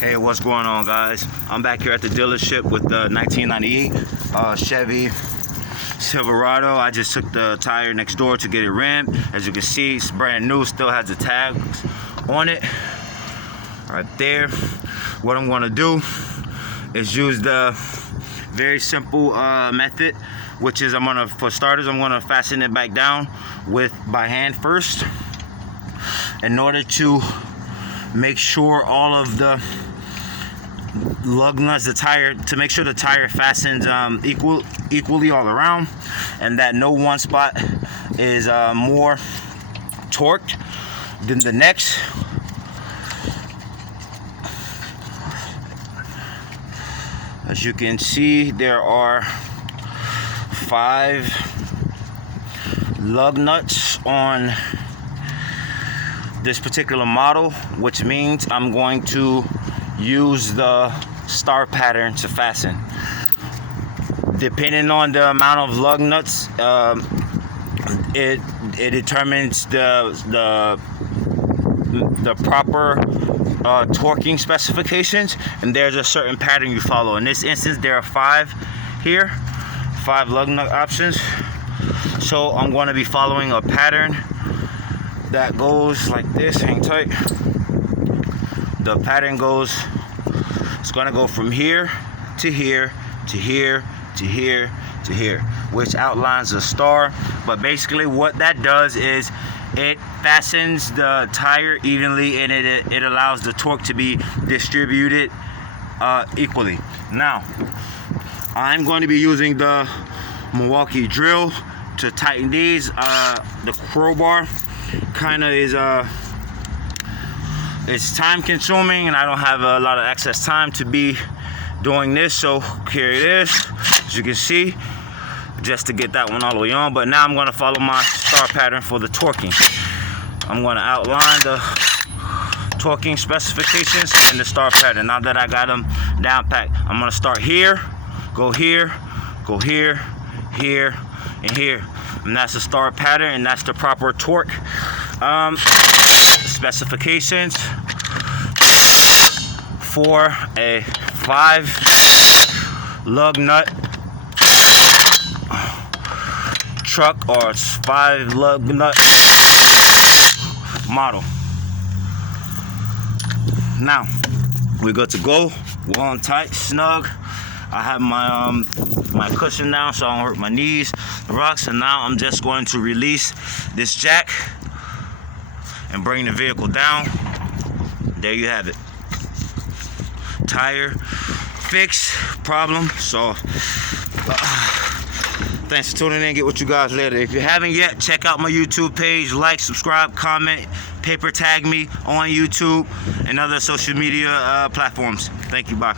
Hey, what's going on, guys? I'm back here at the dealership with the 1998 Chevy Silverado. I just took the tire next door to get it rimmed. As you can see, it's brand new, still has the tags on it right there. What I'm going to do is use the very simple method, which is for starters, I'm going to fasten it back down by hand first, in order to make sure all of the lug nuts, to make sure the tire fastens equally all around, and that no one spot is more torqued than the next. As you can see, there are 5 lug nuts on this particular model, which means I'm going to use the star pattern to fasten. Depending on the amount of lug nuts, it determines the proper torquing specifications, and there's a certain pattern you follow. In this instance, there are 5 here, 5 lug nut options. So I'm going to be following a pattern that goes like this. Hang tight. The pattern goes, it's going to go from here to here to here to here to here, which outlines a star. But basically what that does is it fastens the tire evenly, and it allows the torque to be distributed equally. Now I'm going to be using the Milwaukee drill to tighten these. The crowbar kind of is it's time consuming, and I don't have a lot of excess time to be doing this, so here it is, as you can see, just to get that one all the way on. But now I'm going to follow my star pattern for the torquing. I'm going to outline the torquing specifications and the star pattern. Now that I got them down packed, I'm going to start here, go here, go here, here, and here, and that's the star pattern, and that's the proper torque specifications for a 5 lug nut truck or 5 lug nut model. Now we're good to go. We're on tight, snug. I have my cushion down so I don't hurt my knees, the rocks, and now I'm just going to release this jack and bring the vehicle down. There you have it. Tire fix problem. So thanks for tuning in. Get with you guys later. If you haven't yet, check out my YouTube page. Like, subscribe, comment, paper tag me on YouTube and other social media platforms. Thank you. Bye.